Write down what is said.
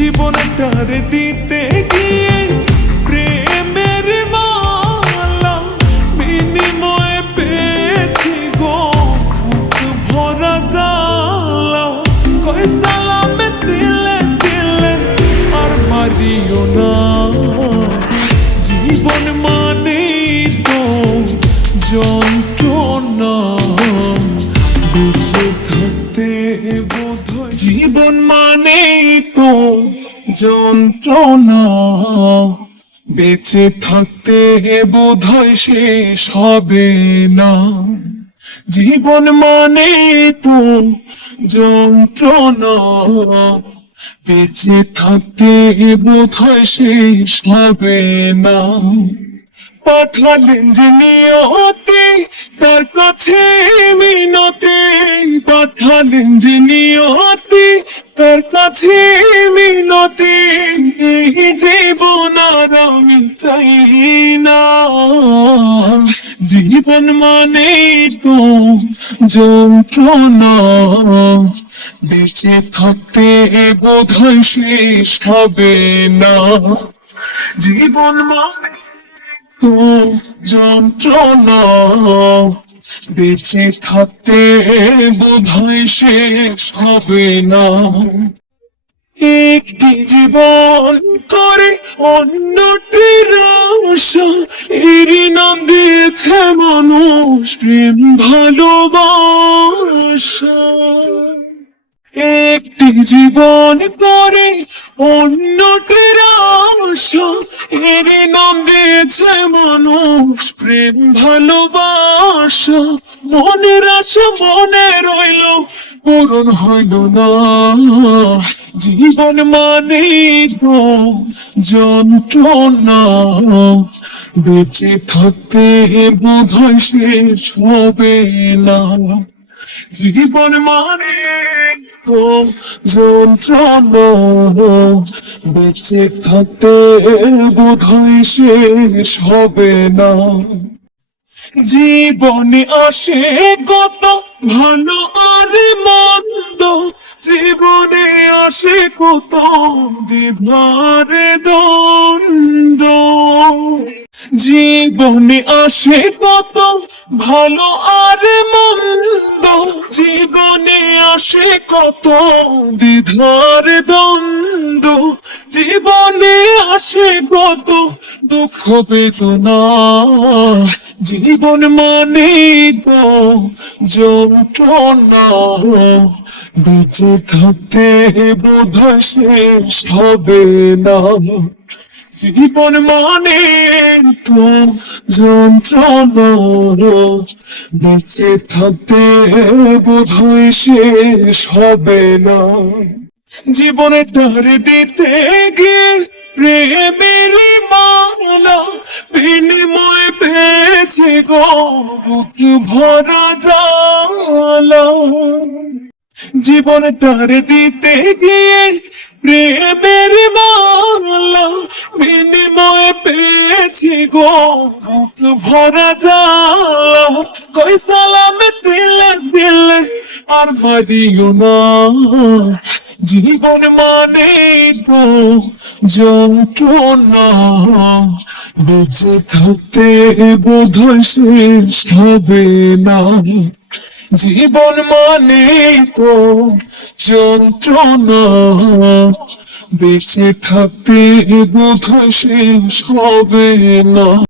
জীবনটারে দিতে গিয়ে প্রেমের মালা বিনিময়ে পেয়েছি গো বুক ভরা জ্বালা। কই সালামে দিলে দিলে আর মারিও না, জীবন মানে তো যন্ত্রণা, বেঁচে থাকতে বোধহয় জীবন মানে তো যন্ত্রণা, বেঁচে থাকতে বোধহয় শেষ হবে না। জীবন মানে তো যন্ত্রণা, বেঁচে থাকতে বোধহয় শেষ হবে না। পাঠালেন যে নিয়তি তার কাছে মিনতি, পাঠালেন যে নিয়তি তার কাছে মিনতি, এই জীবন আর আমি চাই না। জীবন মানে তো যন্ত্রণা, বেঁচে থাকতে বোধহয় শেষ হবে না। জীবন মানে তো যন্ত্রণা, বেঁচে থাকতে বোধহয় শেষ হবে না। একটি জীবন করে অন্যটির আশা, এরই নাম দিয়েছে মানুষ প্রেম ভালোবাসা। একটি জীবন করে অন্যটির আশা, এর নাম দিয়েছে মানুষ প্রেম ভালোবাসা। মনের আশা মনে রইল পূরণ হইল না, জীবন মানে তো যন্ত্রণা, বেঁচে থাকতে বোধহয় শেষ হবে না। জীবন মানে তো যন্ত্রণা, বেঁচে থাকতে বোধহয় শেষ হবে না। জীবনে আসে কত ভালো আর মন্দ, জীবনে আসে কত দ্বিধার দ্বন্দ্ব। জীবনে আসে কত ভালো আর মন্দ, জীবনে আসে কত দ্বিধার দ্বন্দ্ব। জীবনে আসে কত দুঃখ বেদনা, জীবন মানে তো যন্ত্রণা, বেঁচে থাকতে বোধহয় শেষ হবে না। জীবন মানে তো যন্ত্রণা, বেঁচে থাকতে বোধহয় শেষ হবে না। জীবনটার দিতে গিয়ে প্রেমের মালা বিনিময়ে পেয়েছি গো বুক ভরা জ্বালা। জীবনটার দিতে গিয়ে প্রেমের মালা বিনিময়ে পেয়েছি গো বুক ভরা জ্বালা। কই সালামে দিলে দিলে আর মারিও না, জীবন মানে তো যন্ত্রণা, বেঁচে থাকতে বোধহয় শেষ হবে না। জীবন মানে তো যন্ত্রণা, বেঁচে থাকতে বোধহয় শেষ হবে না।